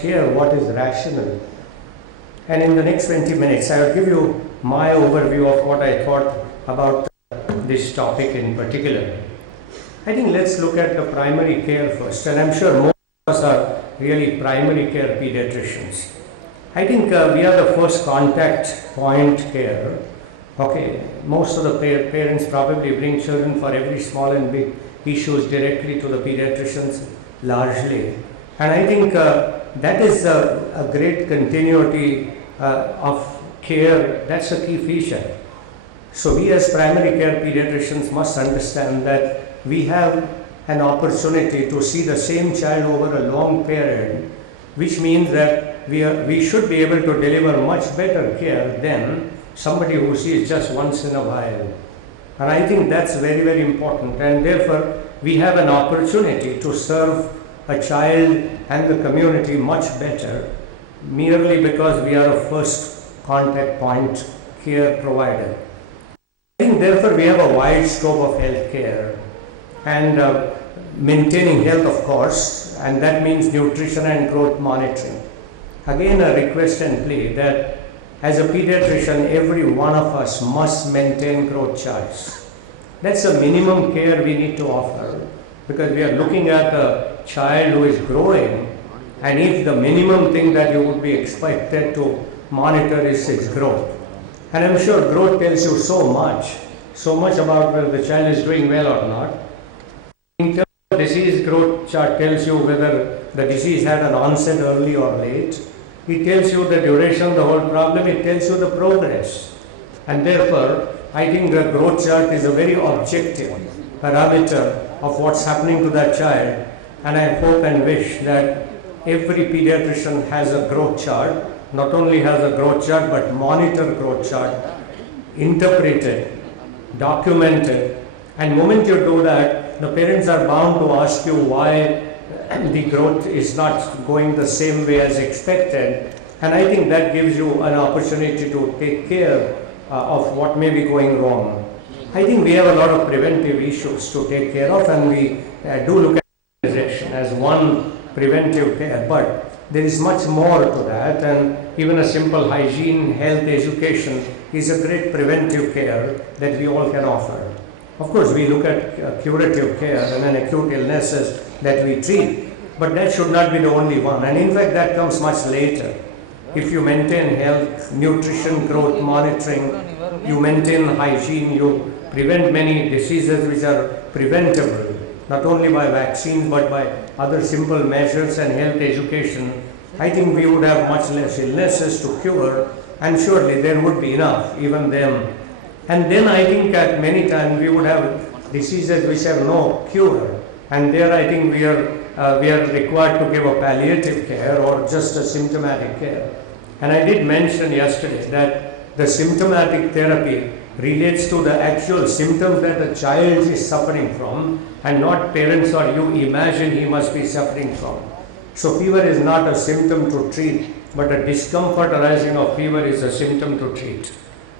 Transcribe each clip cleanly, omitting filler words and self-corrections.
care, what is rational. And in the next 20 minutes, I will give you my overview of what I thought about this topic in particular. I think let's look at the primary care first, and I'm sure most of us are really primary care pediatricians. I think we are the first contact point here. Okay, most of the parents probably bring children for every small and big issues directly to the pediatricians largely. And I think that is a great continuity of care. That's a key feature. So we as primary care pediatricians must understand that we have an opportunity to see the same child over a long period, which means that we should be able to deliver much better care than somebody who sees just once in a while. And I think that's very, very important. And therefore, we have an opportunity to serve a child and the community much better merely because we are a first contact point care provider. I think therefore we have a wide scope of health care and maintaining health, of course, and that means nutrition and growth monitoring. Again, a request and plea that as a pediatrician, every one of us must maintain growth charts. That's a minimum care we need to offer because we are looking at a child who is growing, and if the minimum thing that you would be expected to monitor is its growth. And I'm sure growth tells you so much about whether the child is doing well or not. In terms of disease, growth chart tells you whether the disease had an onset early or late. It tells you the duration of the whole problem. It tells you the progress. And therefore, I think the growth chart is a very objective parameter of what's happening to that child. And I hope and wish that every pediatrician has a growth chart, not only has a growth chart, but monitor growth chart, interpreted, documented. And the moment you do that, the parents are bound to ask you why the growth is not going the same way as expected. And I think that gives you an opportunity to take care of what may be going wrong. I think we have a lot of preventive issues to take care of, and we do look at immunization as one preventive care, but there is much more to that, and even a simple hygiene, health education is a great preventive care that we all can offer. Of course, we look at curative care and then acute illnesses that we treat, but that should not be the only one. And in fact, that comes much later. If you maintain health, nutrition, growth monitoring, you maintain hygiene, you prevent many diseases which are preventable, not only by vaccines but by other simple measures and health education, I think we would have much less illnesses to cure, and surely there would be enough, even then. And then I think at many times we would have diseases which have no cure, and there I think we are required to give a palliative care or just a symptomatic care. And I did mention yesterday that the symptomatic therapy relates to the actual symptoms that the child is suffering from, and not parents or you imagine he must be suffering from. So fever is not a symptom to treat, but a discomfort arising of fever is a symptom to treat.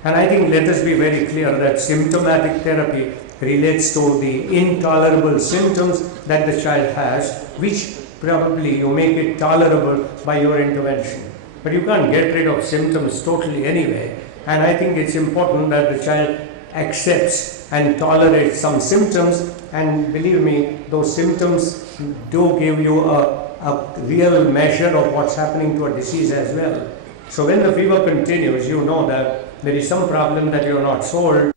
And I think let us be very clear that symptomatic therapy relates to the intolerable symptoms that the child has, which probably you make it tolerable by your intervention. But you can't get rid of symptoms totally anyway. And I think it's important that the child accepts and tolerates some symptoms, and believe me, those symptoms do give you a real measure of what's happening to a disease as well. So when the fever continues, you know that there is some problem that you are not solved.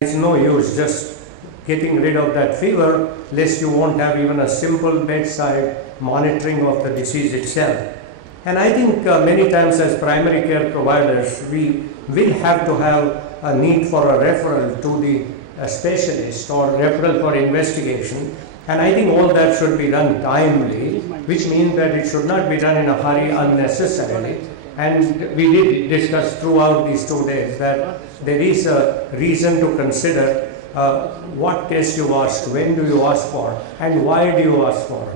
It's no use just getting rid of that fever, lest you won't have even a simple bedside monitoring of the disease itself. And I think many times as primary care providers, we will have to have a need for a referral to the specialist or referral for investigation. And I think all that should be done timely, which means that it should not be done in a hurry unnecessarily. And we did discuss throughout these 2 days that there is a reason to consider what test you asked, when do you ask for, and why do you ask for.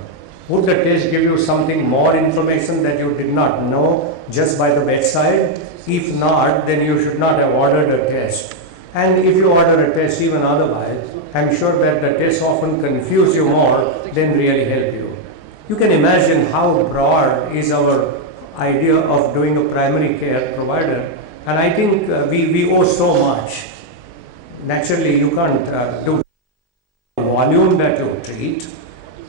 Would the test give you something more information that you did not know just by the bedside? If not, then you should not have ordered a test. And if you order a test even otherwise, I'm sure that the tests often confuse you more than really help you. You can imagine how broad is our idea of doing a primary care provider, and I think we owe so much. Naturally, you can't do the volume that you treat,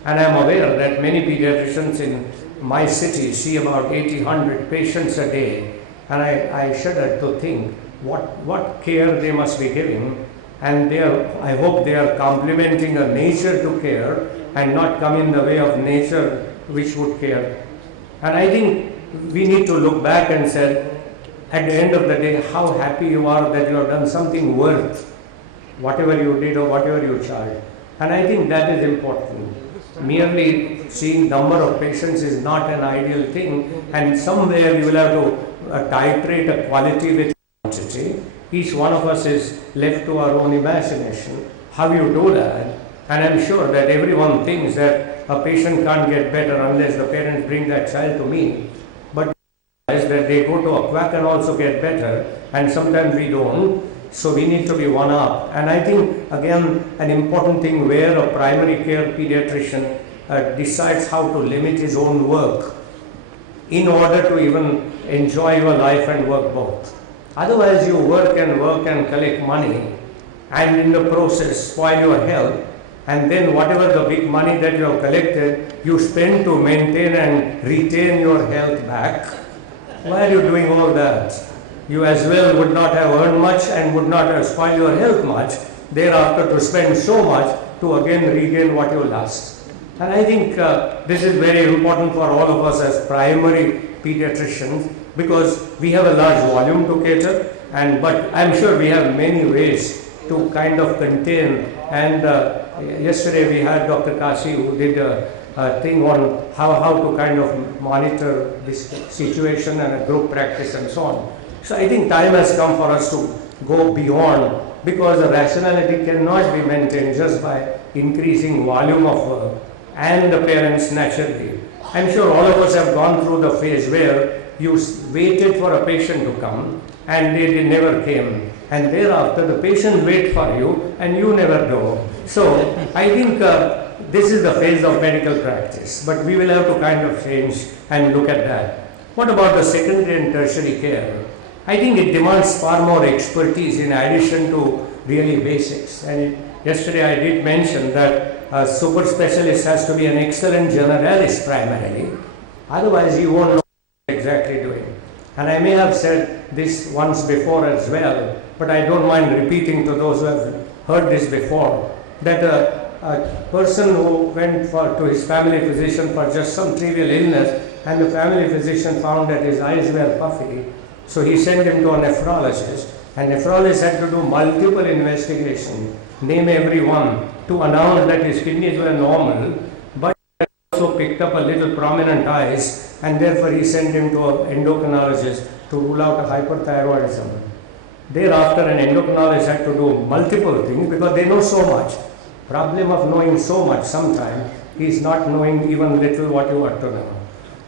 and I'm aware that many pediatricians in my city see about 80-100 patients a day, and I shudder to think what care they must be giving, and I hope they are complementing a nature to care and not come in the way of nature which would care. And I think we need to look back and say, at the end of the day, how happy you are that you have done something worth whatever you did or whatever you charged. And I think that is important. Merely seeing number of patients is not an ideal thing, and somewhere you will have to titrate a quality with quantity. Each one of us is left to our own imagination. How you do that? And I'm sure that everyone thinks that a patient can't get better unless the parents bring that child to me. But that they go to a quack and also get better, and sometimes we don't. So we need to be one up. And I think, again, an important thing where a primary care pediatrician decides how to limit his own work in order to even enjoy your life and work both. Otherwise, you work and collect money, and in the process spoil your health, and then whatever the big money that you have collected, you spend to maintain and retain your health back. Why are you doing all that? You as well would not have earned much and would not have spoiled your health much, thereafter to spend so much to again regain what you lost. And I think this is very important for all of us as primary pediatricians, because we have a large volume to cater, but I'm sure we have many ways to kind of contain. And yesterday we had Dr. Kasi, who did a thing on how to kind of monitor this situation and a group practice and so on. So I think time has come for us to go beyond, because the rationality cannot be maintained just by increasing volume of work and the parents naturally. I'm sure all of us have gone through the phase where you waited for a patient to come and they never came, and thereafter the patient wait for you and you never do. So I think this is the phase of medical practice, but we will have to kind of change and look at that. What about the secondary and tertiary care? I think it demands far more expertise in addition to really basics. And yesterday I did mention that a super specialist has to be an excellent generalist primarily, otherwise you won't know what exactly doing. And I may have said this once before as well, but I don't mind repeating to those who have heard this before, that a person who went to his family physician for just some trivial illness, and the family physician found that his eyes were puffy, so he sent him to a nephrologist, and nephrologist had to do multiple investigations, name every one, to announce that his kidneys were normal, but he also picked up a little prominent eyes, and therefore he sent him to an endocrinologist to rule out a hyperthyroidism. Thereafter, an endocrinologist had to do multiple things because they know so much. Problem of knowing so much sometimes is not knowing even little what you ought to know.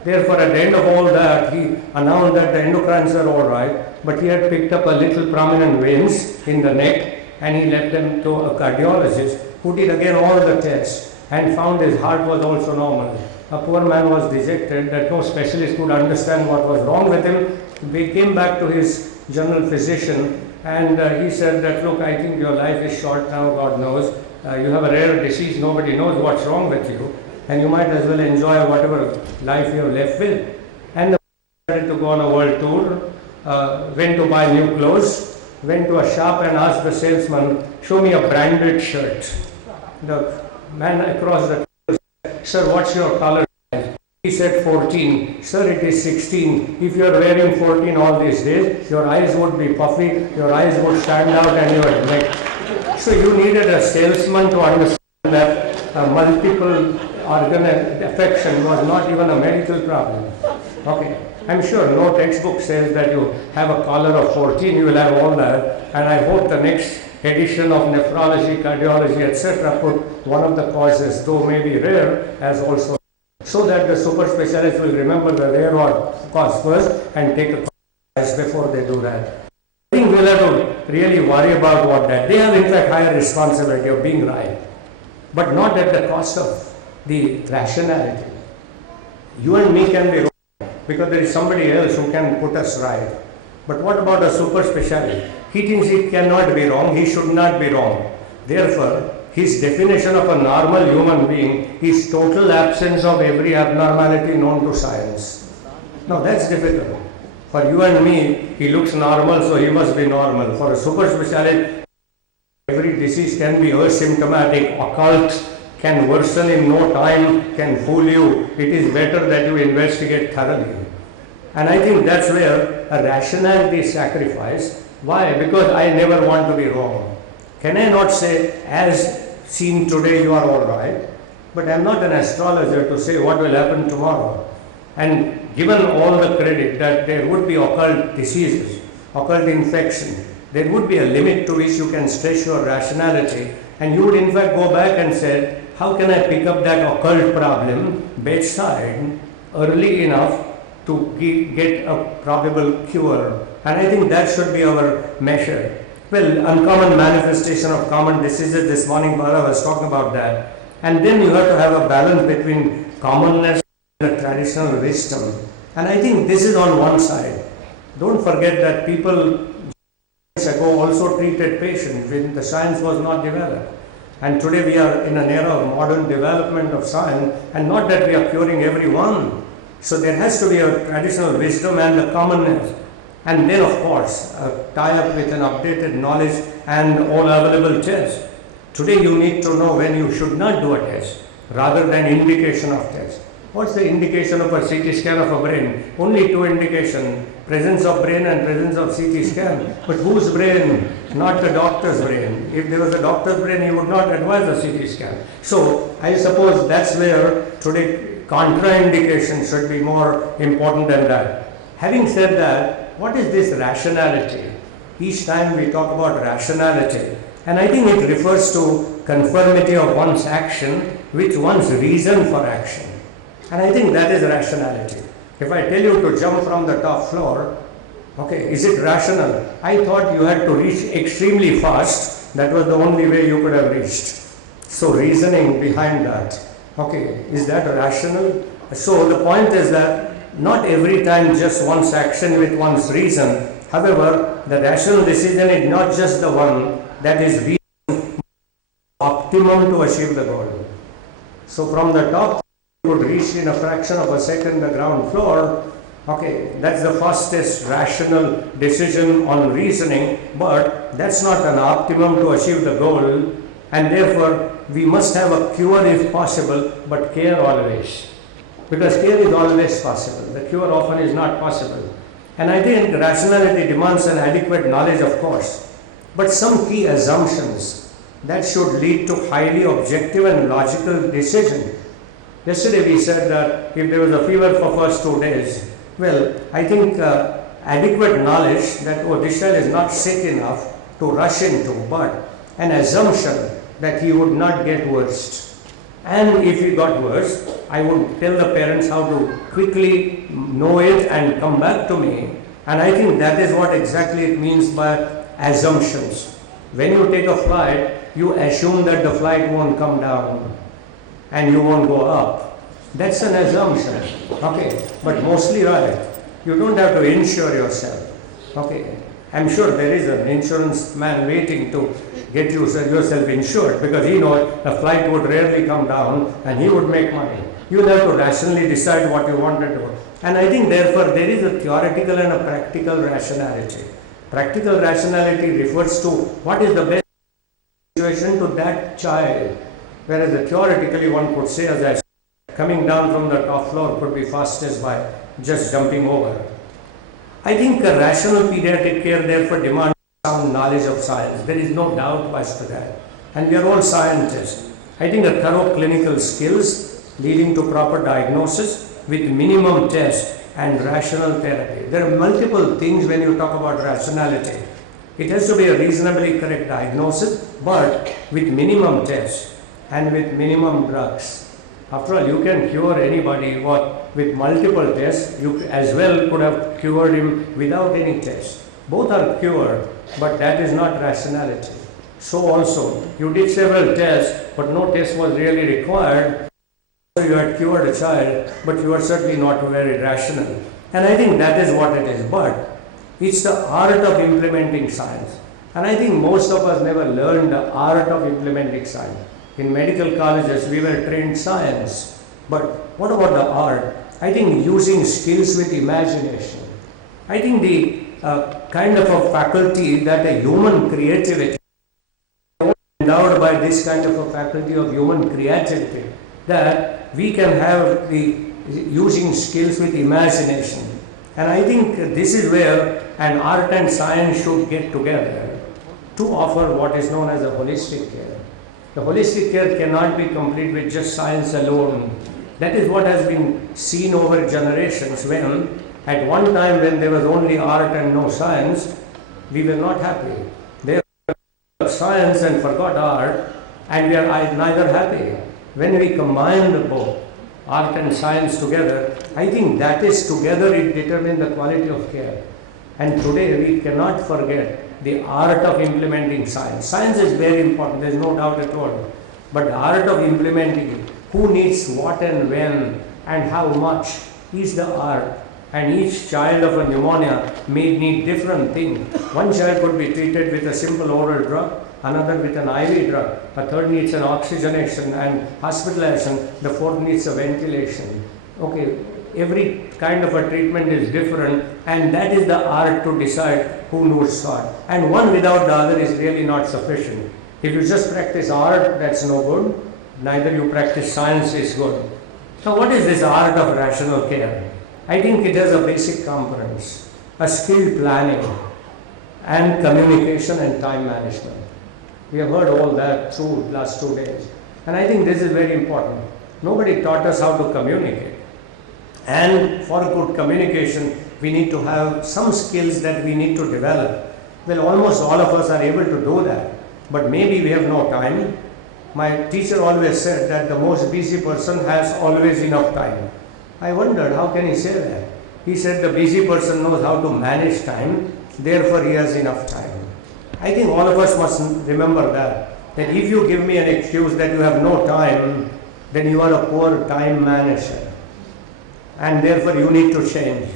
Therefore, at the end of all that, he announced that the endocrines are all right, but he had picked up a little prominent veins in the neck, and he left them to a cardiologist who did again all the tests and found his heart was also normal. A poor man was dejected that no specialist could understand what was wrong with him. We came back to his general physician, and he said that, look, I think your life is short now, God knows. You have a rare disease, nobody knows what's wrong with you, and you might as well enjoy whatever life you have left with. And the man decided to go on a world tour, went to buy new clothes, went to a shop and asked the salesman, show me a branded shirt. The man across the table said, sir, what's your color size? He said 14. Sir, it is 16. If you are wearing 14 all these days, your eyes would be puffy, your eyes would stand out, and your neck. So you needed a salesman to understand that multiple organ affection was not even a medical problem. Okay. I'm sure no textbook says that you have a collar of 14, you will have all that, and I hope the next edition of nephrology, cardiology, etc. put one of the causes, though may be rare, as also, so that the super specialist will remember the rare cause first and take a cause before they do that. I think we'll have to really worry about what that. They have in fact higher responsibility of being right, but not at the cost of the rationality. You and me can be wrong because there is somebody else who can put us right. But what about a super specialist? He thinks he cannot be wrong, he should not be wrong. Therefore, his definition of a normal human being is total absence of every abnormality known to science. Now that's difficult. For you and me, he looks normal, so he must be normal. For a super specialist, every disease can be asymptomatic, occult, can worsen in no time, can fool you. It is better that you investigate thoroughly. And I think that's where a rationality is sacrificed. Why? Because I never want to be wrong. Can I not say, as seen today, you are all right? But I am not an astrologer to say what will happen tomorrow. And given all the credit that there would be occult diseases, occult infection, there would be a limit to which you can stretch your rationality, and you would in fact go back and say, how can I pick up that occult problem bedside early enough to get a probable cure? And I think that should be our measure. Well, uncommon manifestation of common diseases, this morning Bala was talking about that. And then you have to have a balance between commonness and the traditional wisdom. And I think this is on one side. Don't forget that people ago also treated patients when the science was not developed. And today we are in an era of modern development of science, and not that we are curing everyone. So there has to be a traditional wisdom and a commonness. And then of course, tie up with an updated knowledge and all available tests. Today you need to know when you should not do a test, rather than indication of test. What's the indication of a CT scan of a brain? Only two indications, presence of brain and presence of CT scan. But whose brain? Not the doctor's brain. If there was a doctor's brain, he would not advise a CT scan. So I suppose that's where today contraindication should be more important than that. Having said that, what is this rationality? Each time we talk about rationality, and I think it refers to conformity of one's action with one's reason for action. And I think that is rationality. If I tell you to jump from the top floor, okay, is it rational? I thought you had to reach extremely fast. That was the only way you could have reached. So reasoning behind that, okay, is that rational? So the point is that not every time just one's action with one's reason. However, the rational decision is not just the one that is reason optimum to achieve the goal. So from the top, you would reach in a fraction of a second the ground floor. Okay, that's the fastest rational decision on reasoning, but that's not an optimum to achieve the goal, and therefore we must have a cure if possible, but care always. Because care is always possible. The cure often is not possible. And I think rationality demands an adequate knowledge, of course, but some key assumptions that should lead to highly objective and logical decision. Yesterday we said that if there was a fever for first 2 days, well, I think adequate knowledge that, oh, this child is not sick enough to rush into, but an assumption that he would not get worse. And if he got worse, I would tell the parents how to quickly know it and come back to me. And I think that is what exactly it means by assumptions. When you take a flight, you assume that the flight won't come down and you won't go up. That's an assumption, okay, but mostly right. You don't have to insure yourself, okay. I'm sure there is an insurance man waiting to get yourself insured, because he knows the flight would rarely come down and he would make money. You have to rationally decide what you want to do. And I think therefore there is a theoretical and a practical rationality. Practical rationality refers to what is the best situation to that child. Whereas theoretically one could say, as I said, coming down from the top floor could be fastest by just jumping over. I think a rational pediatric care therefore demands sound knowledge of science. There is no doubt as to that. And we are all scientists. I think a thorough clinical skills leading to proper diagnosis with minimum tests and rational therapy. There are multiple things when you talk about rationality. It has to be a reasonably correct diagnosis, but with minimum tests and with minimum drugs. After all, you can cure anybody with multiple tests. You as well could have cured him without any tests. Both are cured, but that is not rationality. So also, you did several tests, but no test was really required. you had cured a child, but you are certainly not very rational. And I think that is what it is. But it's the art of implementing science. And I think most of us never learned the art of implementing science. In medical colleges, we were trained science. But what about the art? I think using skills with imagination. I think the kind of a faculty that a human creativity, endowed by this kind of a faculty of human creativity, that we can have the using skills with imagination. And I think this is where an art and science should get together to offer what is known as a holistic care. The holistic care cannot be complete with just science alone. That is what has been seen over generations, when at one time when there was only art and no science, we were not happy. There was science and forgot art, and we are neither happy. When we combine the both, art and science together, I think that is together it determines the quality of care. And today we cannot forget the art of implementing science. Science is very important, there is no doubt at all. But the art of implementing it, who needs what and when and how much, is the art. And each child of a pneumonia may need different things. One child could be treated with a simple oral drug, another with an IV drug, a third needs an oxygenation and hospitalization, the fourth needs a ventilation. Okay, every kind of a treatment is different, and that is the art to decide who knows what. And one without the other is really not sufficient. If you just practice art, that's no good. Neither you practice science is good. So what is this art of rational care? I think it has a basic components, a skilled planning and communication and time management. We have heard all that through last 2 days. And I think this is very important. Nobody taught us how to communicate. And for good communication, we need to have some skills that we need to develop. Well, almost all of us are able to do that, but maybe we have no time. My teacher always said that the most busy person has always enough time. I wondered, how can he say that? He said the busy person knows how to manage time, therefore he has enough time. I think all of us must remember that if you give me an excuse that you have no time, then you are a poor time manager. And therefore you need to change.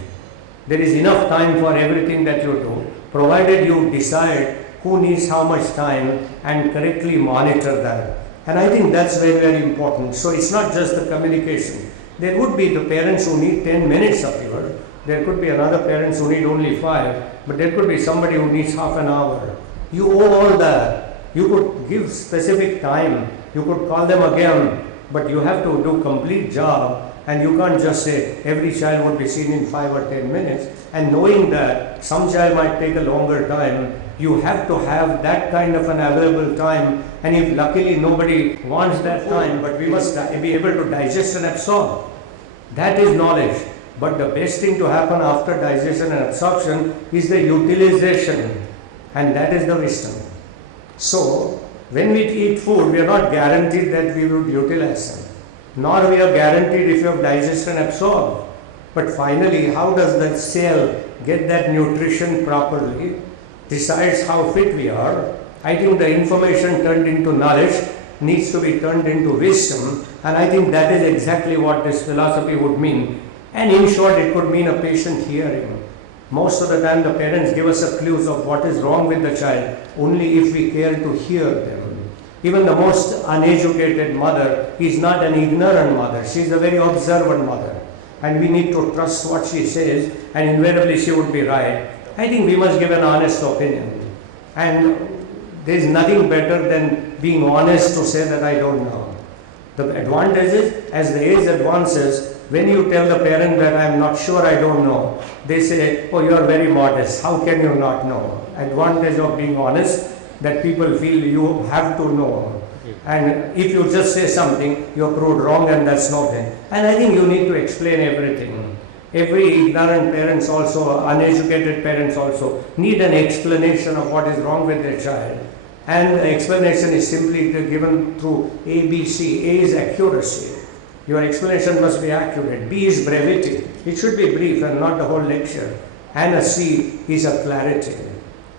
There is enough time for everything that you do, provided you decide who needs how much time and correctly monitor that. And I think that's very, very important. So it's not just the communication. There would be the parents who need 10 minutes of yours. There could be another parents who need only 5, but there could be somebody who needs half an hour. You owe all that. You could give specific time. You could call them again, but you have to do complete job. And you can't just say every child would be seen in 5 or 10 minutes. And knowing that some child might take a longer time, you have to have that kind of an available time. And if luckily nobody wants that time, but we must be able to digest and absorb. That is knowledge. But the best thing to happen after digestion and absorption is the utilization. And that is the wisdom. So, when we eat food, we are not guaranteed that we would utilize them. Nor we are guaranteed if you have digested and absorbed. But finally, how does the cell get that nutrition properly, decides how fit we are. I think the information turned into knowledge needs to be turned into wisdom, and I think that is exactly what this philosophy would mean. And in short, it could mean a patient hearing. Most of the time the parents give us a clues of what is wrong with the child only if we care to hear them. Even the most uneducated mother is not an ignorant mother. She is a very observant mother. And we need to trust what she says, and invariably she would be right. I think we must give an honest opinion. And there is nothing better than being honest to say that I don't know. The advantage is, as the age advances, when you tell the parent that I am not sure, I don't know, they say, oh, you are very modest. How can you not know? Advantage of being honest, that people feel you have to know. And if you just say something, you are proved wrong, and that's nothing. And I think you need to explain everything. Every ignorant parents also, uneducated parents also, need an explanation of what is wrong with their child. And the explanation is simply given through A, B, C. A is accuracy. Your explanation must be accurate. B is brevity. It should be brief and not the whole lecture. And a C is a clarity.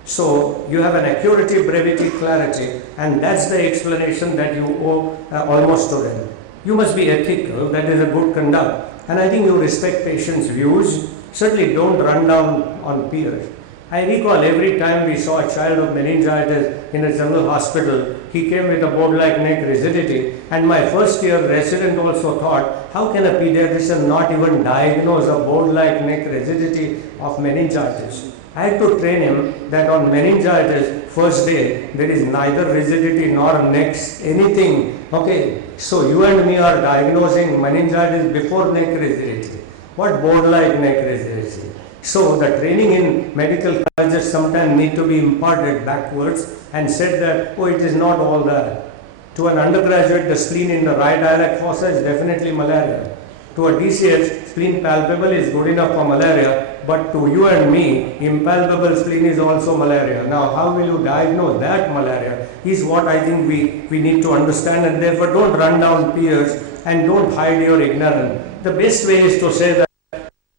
So you have an accuracy, brevity, clarity, and that's the explanation that you owe almost to them. You must be ethical, that is a good conduct. And I think you respect patients' views. Certainly don't run down on peers. I recall every time we saw a child with meningitis in a general hospital, he came with a board-like neck rigidity, and my first year resident also thought, how can a pediatrician not even diagnose a board-like neck rigidity of meningitis? I had to train him that on meningitis, first day, there is neither rigidity nor next, anything. Okay, so you and me are diagnosing meningitis before neck rigidity. What board-like neck rigidity? So the training in medical colleges sometimes need to be imparted backwards and said that, oh, it is not all that. To an undergraduate, the spleen in the right iliac fossa is definitely malaria. To a DCH, spleen palpable is good enough for malaria, but to you and me, impalpable spleen is also malaria. Now, how will you diagnose that malaria is what I think we need to understand, and therefore don't run down peers and don't hide your ignorance. The best way is to say that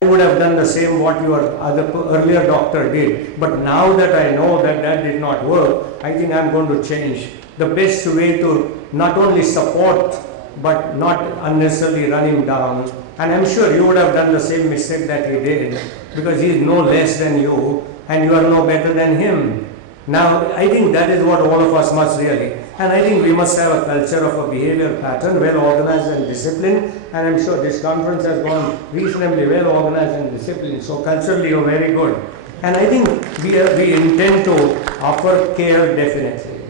I would have done the same what your earlier doctor did, but now that I know that that did not work, I think I'm going to change. The best way to not only support but not unnecessarily run him down, and I'm sure you would have done the same mistake that he did, because he is no less than you and you are no better than him. Now I think that is what all of us must really, and I think we must have a culture of a behavior pattern, well organized and disciplined, and I'm sure this conference has gone reasonably well organized and disciplined, so culturally you're very good. And I think we intend to offer care definitely.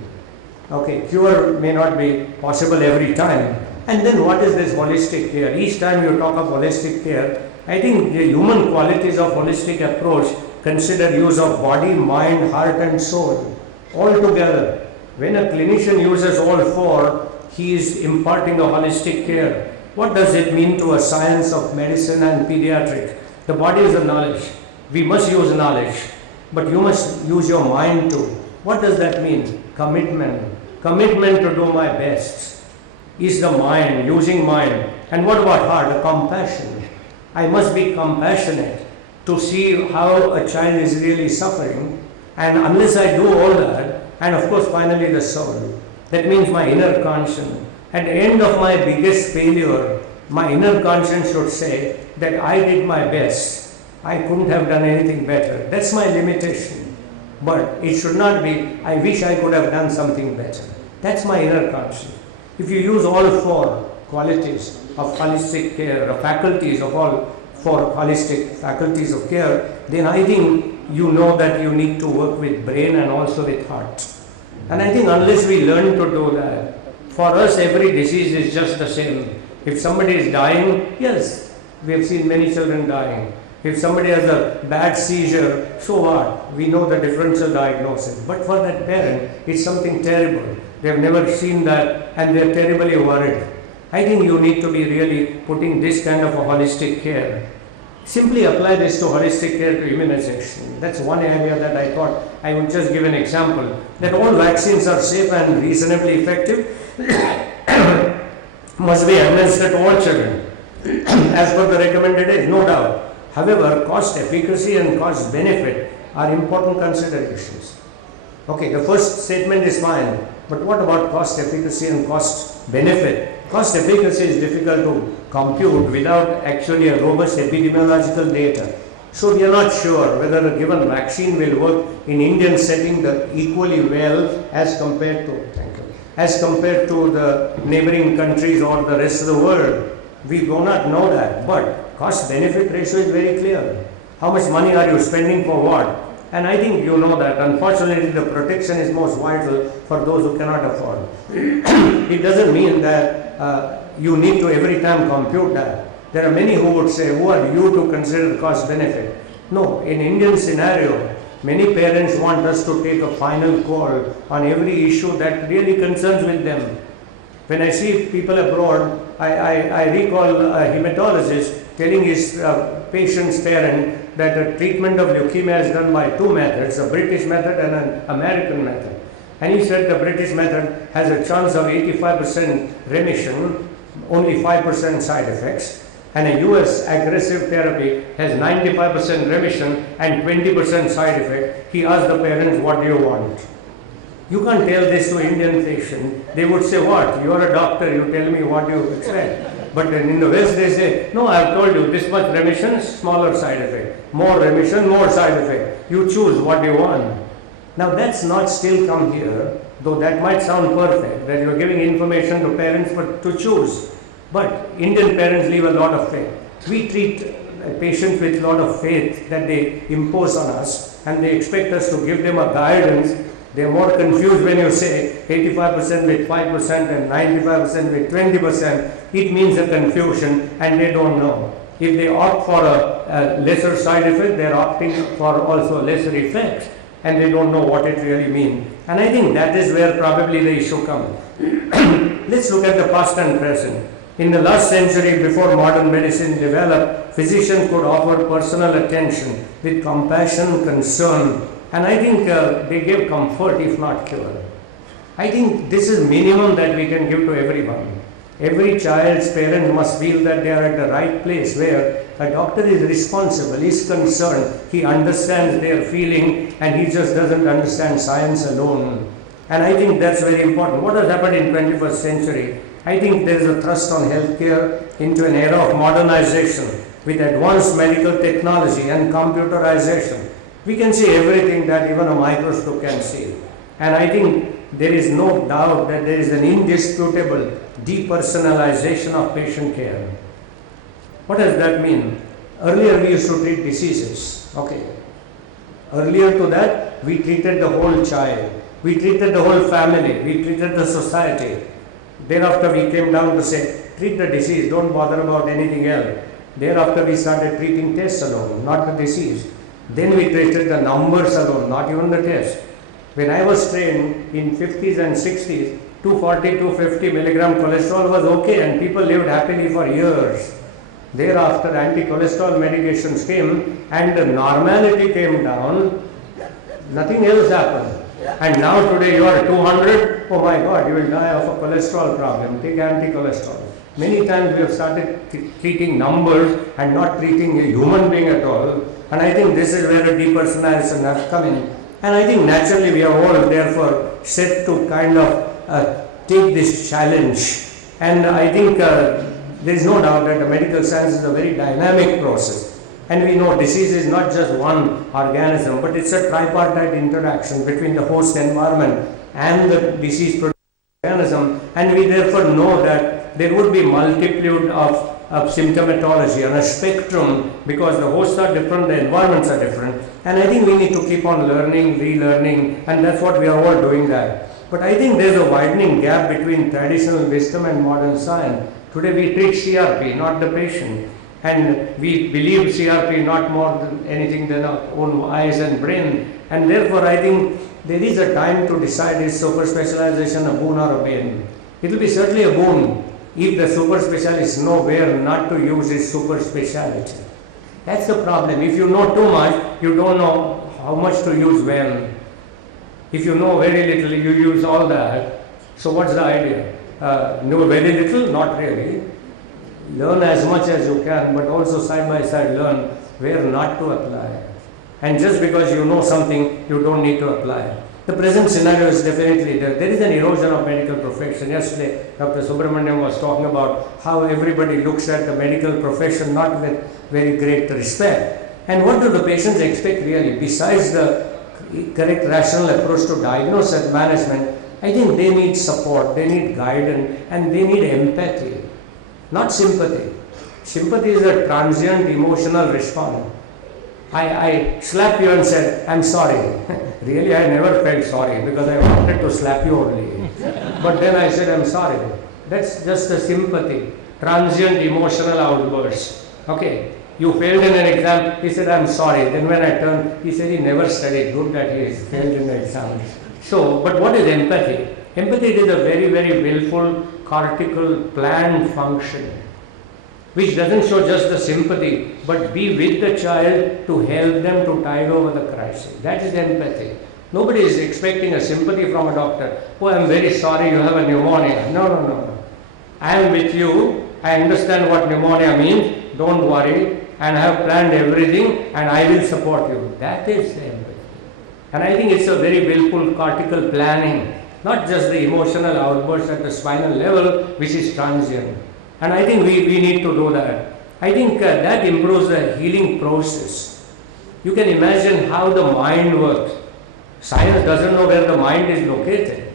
Okay, cure may not be possible every time. And then what is this holistic care? Each time you talk of holistic care, I think the human qualities of holistic approach consider use of body, mind, heart and soul all together. When a clinician uses all four, he is imparting a holistic care. What does it mean to a science of medicine and pediatric? The body is a knowledge. We must use knowledge, but you must use your mind too. What does that mean? Commitment. Commitment to do my best is the mind, using mind. And what about heart? Compassion. I must be compassionate to see how a child is really suffering, and unless I do all that, and of course finally the soul, that means my inner conscience. At the end of my biggest failure, my inner conscience should say that I did my best. I couldn't have done anything better. That's my limitation. But it should not be, I wish I could have done something better. That's my inner conscience. If you use all four qualities of holistic care, or faculties of all four holistic faculties of care, then I think you know that you need to work with brain and also with heart. And I think unless we learn to do that, for us every disease is just the same. If somebody is dying, yes, we have seen many children dying. If somebody has a bad seizure, so what? We know the differential diagnosis. But for that parent, it's something terrible. They have never seen that and they are terribly worried. I think you need to be really putting this kind of a holistic care. Simply apply this to holistic care to immunization. That's one area that I thought I would just give an example. That all vaccines are safe and reasonably effective, must be administered to all children as per the recommended age, no doubt. However, cost efficacy and cost benefit are important considerations. Okay, the first statement is fine, but what about cost efficacy and cost benefit? Cost efficacy is difficult to compute without actually a robust epidemiological data. So we are not sure whether a given vaccine will work in Indian setting equally well as compared to the neighboring countries or the rest of the world. We do not know that, but cost benefit ratio is very clear. How much money are you spending for what? And I think you know that unfortunately the protection is most vital for those who cannot afford. It doesn't mean that you need to every time compute that. There are many who would say, who are you to consider cost benefit? No, in Indian scenario, many parents want us to take a final call on every issue that really concerns with them. When I see people abroad, I recall a hematologist telling his patient's parent that a treatment of leukemia is done by two methods, a British method and an American method. And he said the British method has a chance of 85% remission, only 5% side effects, and a US aggressive therapy has 95% remission and 20% side effect. He asked the parents, what do you want? You can't tell this to Indian patient. They would say, what? You are a doctor, you tell me what you expect. But in the West they say, no, I have told you, this much remission, smaller side effect. More remission, more side effect. You choose what you want. Now that's not still come here, though that might sound perfect, that you are giving information to parents to choose. But Indian parents leave a lot of faith. We treat patients with a lot of faith that they impose on us, and they expect us to give them a guidance. They are more confused when you say 85% with 5% and 95% with 20%. It means a confusion, and they don't know. If they opt for a lesser side effect, they are opting for also lesser effects, and they don't know what it really means. And I think that is where probably the issue comes. Let's look at the past and present. In the last century, before modern medicine developed, physicians could offer personal attention with compassion, concern, and I think they gave comfort if not cure. I think this is minimum that we can give to everyone. Every child's parent must feel that they are at the right place where a doctor is responsible, is concerned, he understands their feeling, and he just doesn't understand science alone. And I think that's very important. What has happened in 21st century? I think there is a thrust on healthcare into an era of modernization with advanced medical technology and computerization. We can see everything that even a microscope can see. And I think there is no doubt that there is an indisputable depersonalization of patient care. What does that mean? Earlier we used to treat diseases. Okay. Earlier to that, we treated the whole child. We treated the whole family. We treated the society. Thereafter we came down to say, treat the disease, don't bother about anything else. Thereafter we started treating tests alone, not the disease. Then we treated the numbers alone, not even the test. When I was trained in 50s and 60s, 240, 250 milligram cholesterol was okay, and people lived happily for years. Thereafter anti-cholesterol medications came and the normality came down, nothing else happened. And now today you are 200, oh my God, you will die of a cholesterol problem, take anti-cholesterol. Many times we have started treating numbers and not treating a human being at all. And I think this is where a depersonalization has come in. And I think naturally we are all therefore set to kind of take this challenge. And I think there is no doubt that the medical science is a very dynamic process. And we know disease is not just one organism, but it's a tripartite interaction between the host environment and the disease producing organism. And we therefore know that there would be multitude of symptomatology on a spectrum, because the hosts are different, the environments are different. And I think we need to keep on learning, relearning, and that's what we are all doing that. But I think there's a widening gap between traditional wisdom and modern science. Today we treat CRP, not the patient. And we believe CRP not more than anything than our own eyes and brain. And therefore I think there is a time to decide, is super specialization a boon or a bane? It will be certainly a boon if the super specialist know where not to use his super speciality. That's the problem. If you know too much, you don't know how much to use when. If you know very little, you use all that. So what's the idea? Know very little? Not really. Learn as much as you can, but also side by side learn where not to apply. And just because you know something, you don't need to apply. The present scenario is definitely there. There is an erosion of medical profession. Yesterday, Dr. Subramaniam was talking about how everybody looks at the medical profession not with very great respect. And what do the patients expect really? Besides the correct rational approach to diagnosis and management, I think they need support, they need guidance, and they need empathy. Not sympathy. Sympathy is a transient emotional response. I slapped you and said, I'm sorry. Really, I never felt sorry because I wanted to slap you only. But then I said, I'm sorry. That's just a sympathy. Transient emotional outburst. Okay. You failed in an exam. He said, I'm sorry. Then when I turned, he said he never studied. Good that he failed in the exam. So, but what is empathy? Empathy is a very, very willful, cortical, planned function, which doesn't show just the sympathy, but be with the child to help them to tide over the crisis. That is empathy. Nobody is expecting a sympathy from a doctor. Oh, I'm very sorry you have a pneumonia. No. I am with you. I understand what pneumonia means. Don't worry. And I have planned everything and I will support you. That is empathy. And I think it's a very willful cortical planning, not just the emotional outbursts at the spinal level, which is transient. And I think we need to do that. I think that improves the healing process. You can imagine how the mind works. Science doesn't know where the mind is located.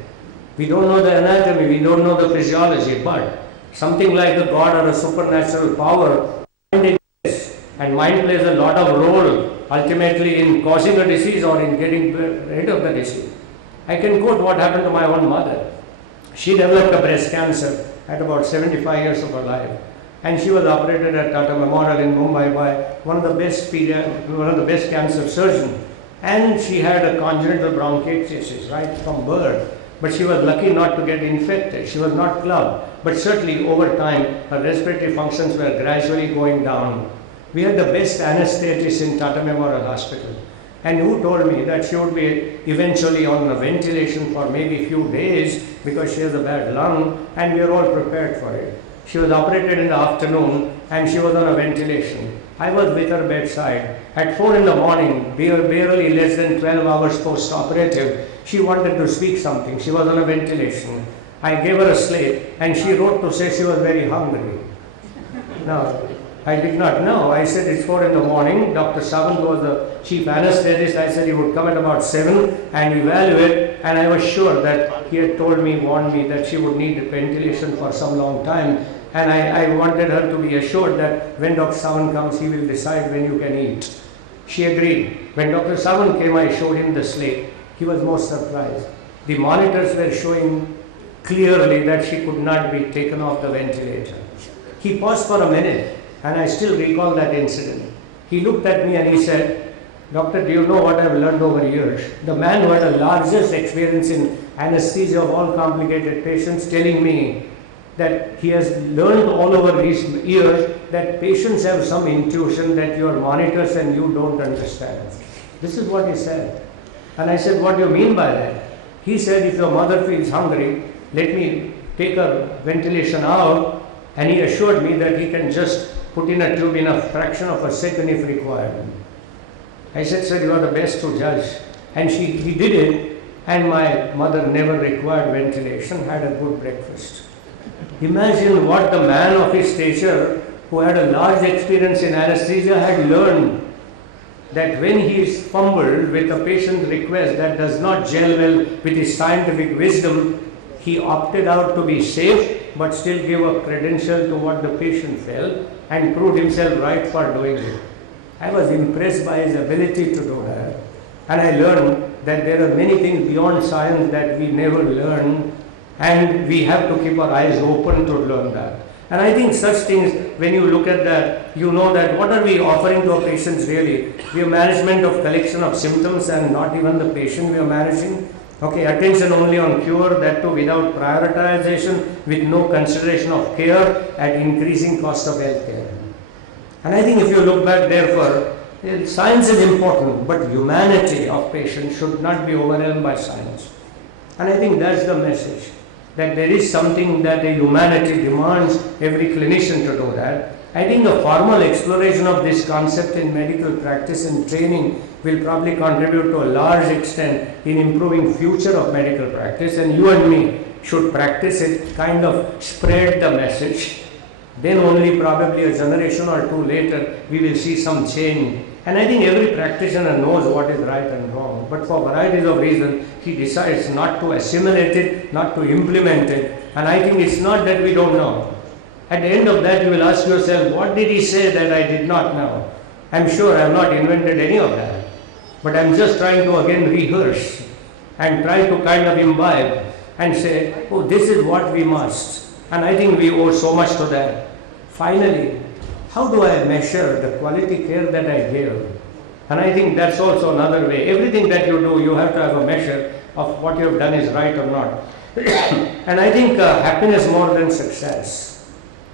We don't know the anatomy, we don't know the physiology, but something like a God or a supernatural power, mind exists, and mind plays a lot of role ultimately in causing a disease or in getting rid of the disease. I can quote what happened to my own mother. She developed a breast cancer at about 75 years of her life, and she was operated at Tata Memorial in Mumbai by one of the best cancer surgeons. And she had a congenital bronchiectasis right from birth, but she was lucky not to get infected. She was not clubbed, but certainly over time her respiratory functions were gradually going down. We had the best anesthetist in Tata Memorial Hospital, and who told me that she would be eventually on a ventilation for maybe a few days because she has a bad lung, and we are all prepared for it. She was operated in the afternoon and she was on a ventilation. I was with her bedside. At 4 in the morning, barely less than 12 hours post-operative, she wanted to speak something. She was on a ventilation. I gave her a slate and she wrote to say she was very hungry. Now, I did not know. I said it's 4 in the morning. Dr. Sawant was the chief anesthetist. I said he would come at about 7 and evaluate, and I was sure that he had warned me that she would need ventilation for some long time. And I wanted her to be assured that when Dr. Sawant comes, he will decide when you can eat. She agreed. When Dr. Sawant came, I showed him the slate. He was most surprised. The monitors were showing clearly that she could not be taken off the ventilator. He paused for a minute, and I still recall that incident. He looked at me and he said, "Doctor, do you know what I've learned over years?" The man who had the largest experience in anesthesia of all complicated patients telling me that he has learned all over these years that patients have some intuition that your monitors and you don't understand. This is what he said. And I said, "What do you mean by that?" He said, "If your mother feels hungry, let me take her ventilation out." And he assured me that he can just put in a tube in a fraction of a second if required. I said, "Sir, you are the best to judge." And he did it, and my mother never required ventilation, had a good breakfast. Imagine what the man of his stature, who had a large experience in anesthesia, had learned, that when he is fumbled with a patient's request that does not gel well with his scientific wisdom, he opted out to be safe but still gave a credential to what the patient felt and proved himself right for doing it. I was impressed by his ability to do that, and I learned that there are many things beyond science that we never learn, and we have to keep our eyes open to learn that. And I think such things, when you look at that, you know that what are we offering to our patients really? We are management of collection of symptoms and not even the patient we are managing. Okay, attention only on cure, that too without prioritization, with no consideration of care at increasing cost of healthcare. And I think if you look back, therefore, science is important, but humanity of patients should not be overwhelmed by science. And I think that's the message, that there is something that the humanity demands every clinician to do that. I think a formal exploration of this concept in medical practice and training will probably contribute to a large extent in improving future of medical practice, and you and me should practice it, kind of spread the message. Then only probably a generation or two later we will see some change. And I think every practitioner knows what is right and wrong, but for varieties of reasons he decides not to assimilate it, not to implement it. And I think it's not that we don't know. At the end of that you will ask yourself, what did he say that I did not know? I'm sure I have not invented any of that, but I'm just trying to again rehearse and try to kind of imbibe and say, oh, this is what we must. And I think we owe so much to that. Finally, how do I measure the quality care that I give? And I think that's also another way. Everything that you do, you have to have a measure of what you have done is right or not. And I think happiness more than success.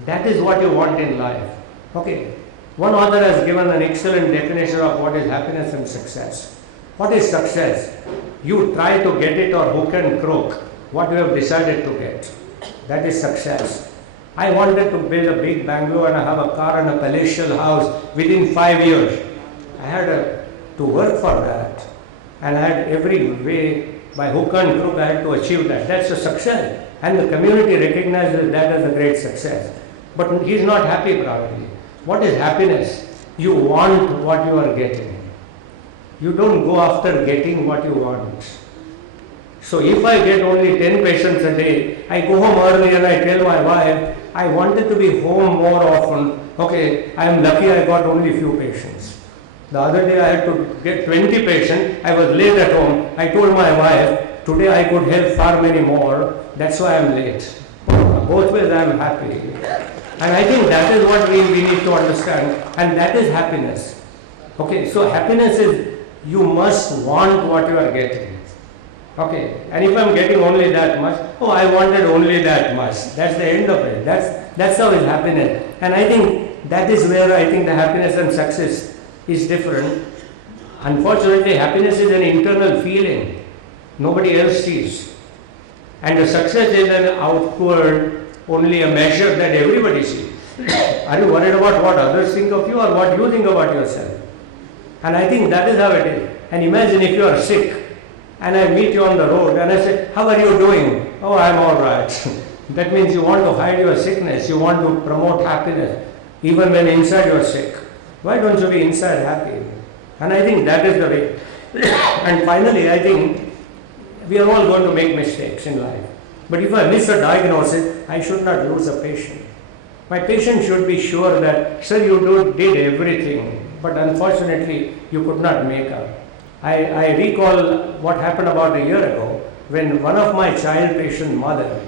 That is what you want in life. Okay, one author has given an excellent definition of what is happiness and success. What is success? You try to get it or hook and crook, what you have decided to get. That is success. I wanted to build a big bungalow and have a car and a palatial house within 5 years. I had to work for that. and I had every way, by hook and crook, I had to achieve that. That's a success. And the community recognizes that as a great success. But he's not happy probably. What is happiness? You want what you are getting. You don't go after getting what you want. So if I get only 10 patients a day, I go home early and I tell my wife, I wanted to be home more often. Okay, I am lucky I got only few patients. The other day I had to get 20 patients. I was late at home. I told my wife, today I could help far many more. That's why I am late. Both ways I am happy. And I think that is what we need to understand. And that is happiness. Okay, so happiness is you must want what you are getting. Okay, and if I am getting only that much, oh, I wanted only that much. That's the end of it. That's how is happiness. And I think that is where I think the happiness and success is different. Unfortunately, happiness is an internal feeling. Nobody else sees. And the success is an outward, only a measure that everybody sees. Are you worried about what others think of you or what you think about yourself? And I think that is how it is. And imagine if you are sick and I meet you on the road and I say, how are you doing? Oh, I'm all right. That means you want to hide your sickness. You want to promote happiness even when inside you are sick. Why don't you be inside happy? And I think that is the way. And finally, I think we are all going to make mistakes in life. But if I miss a diagnosis, I should not lose a patient. My patient should be sure that, sir, you did everything, but unfortunately, you could not make up. I recall what happened about a year ago when one of my child patient mother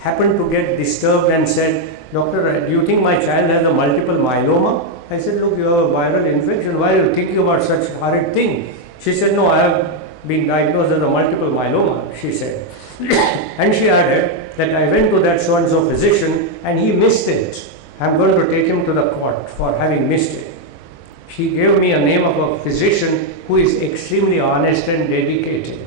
happened to get disturbed and said, doctor, do you think my child has a multiple myeloma? I said, look, you have a viral infection. Why are you thinking about such horrid thing? She said, no, I have been diagnosed as a multiple myeloma, she said. And she added that I went to that so-and-so physician and he missed it. I'm going to take him to the court for having missed it. She gave me a name of a physician who is extremely honest and dedicated.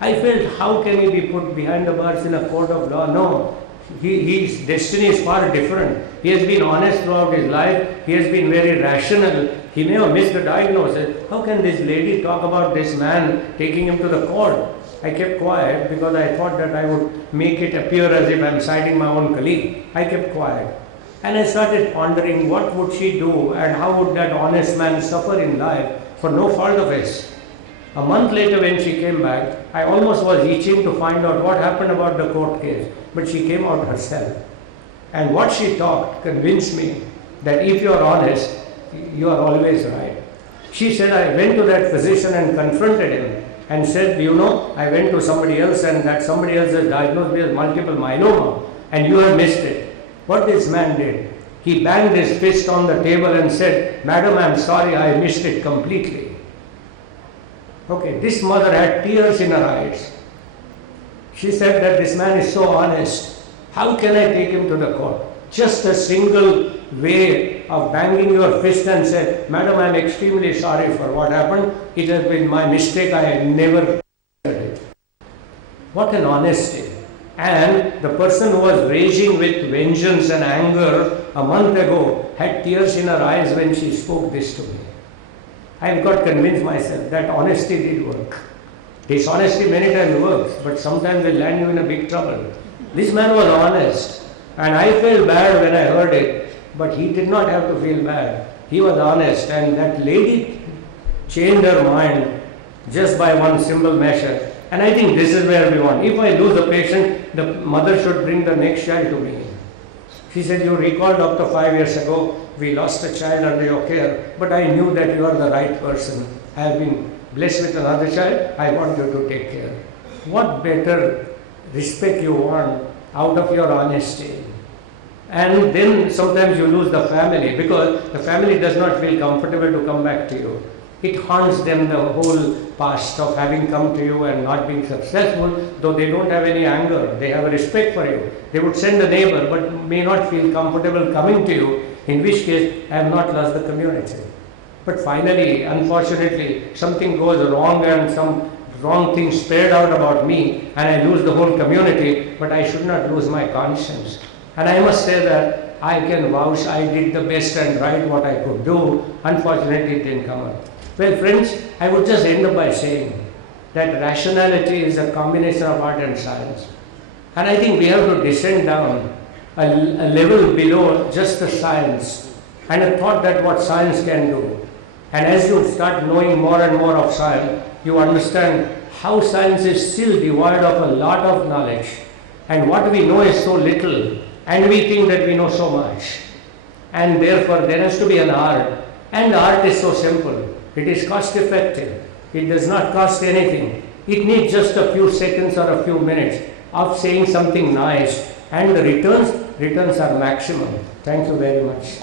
I felt, how can he be put behind the bars in a court of law? No, his destiny is far different. He has been honest throughout his life. He has been very rational. He may have missed the diagnosis. How can this lady talk about this man taking him to the court? I kept quiet because I thought that I would make it appear as if I am citing my own colleague. I kept quiet. And I started pondering what would she do and how would that honest man suffer in life for no fault of his. A month later when she came back, I almost was itching to find out what happened about the court case. But she came out herself. And what she talked convinced me that if you are honest, you are always right. She said, I went to that physician and confronted him and said, you know, I went to somebody else and that somebody else has diagnosed me with multiple myeloma and you have missed it. What this man did, he banged his fist on the table and said, Madam, I'm sorry, I missed it completely. Okay, this mother had tears in her eyes. She said that this man is so honest. How can I take him to the court? Just a single way of banging your fist and said, Madam, I'm extremely sorry for what happened. It has been my mistake. I had never did it. What an honesty. And the person who was raging with vengeance and anger a month ago had tears in her eyes when she spoke this to me. I have got convinced myself that honesty did work. Dishonesty many times works, but sometimes will land you in a big trouble. This man was honest, and I felt bad when I heard it, but he did not have to feel bad. He was honest, and that lady changed her mind just by one simple measure. And I think this is where we want. If I lose a patient, the mother should bring the next child to me. She said, you recall, doctor, 5 years ago, we lost a child under your care, but I knew that you are the right person. I have been blessed with another child, I want you to take care. What better respect you want out of your honesty? And then sometimes you lose the family because the family does not feel comfortable to come back to you. It haunts them the whole past of having come to you and not being successful, though they don't have any anger. They have a respect for you. They would send a neighbor but may not feel comfortable coming to you, in which case I have not lost the community. But finally, unfortunately, something goes wrong and some wrong thing spread out about me and I lose the whole community, but I should not lose my conscience. And I must say that I can vouch I did the best and right what I could do. Unfortunately, it didn't come up. Well, friends, I would just end up by saying, that rationality is a combination of art and science. And I think we have to descend down a level below just the science and a thought that what science can do. And as you start knowing more and more of science, you understand how science is still devoid of a lot of knowledge. And what we know is so little, and we think that we know so much. And therefore there has to be an art. And the art is so simple. It is cost effective. It does not cost anything. It needs just a few seconds or a few minutes of saying something nice, and the returns are maximum. Thank you very much.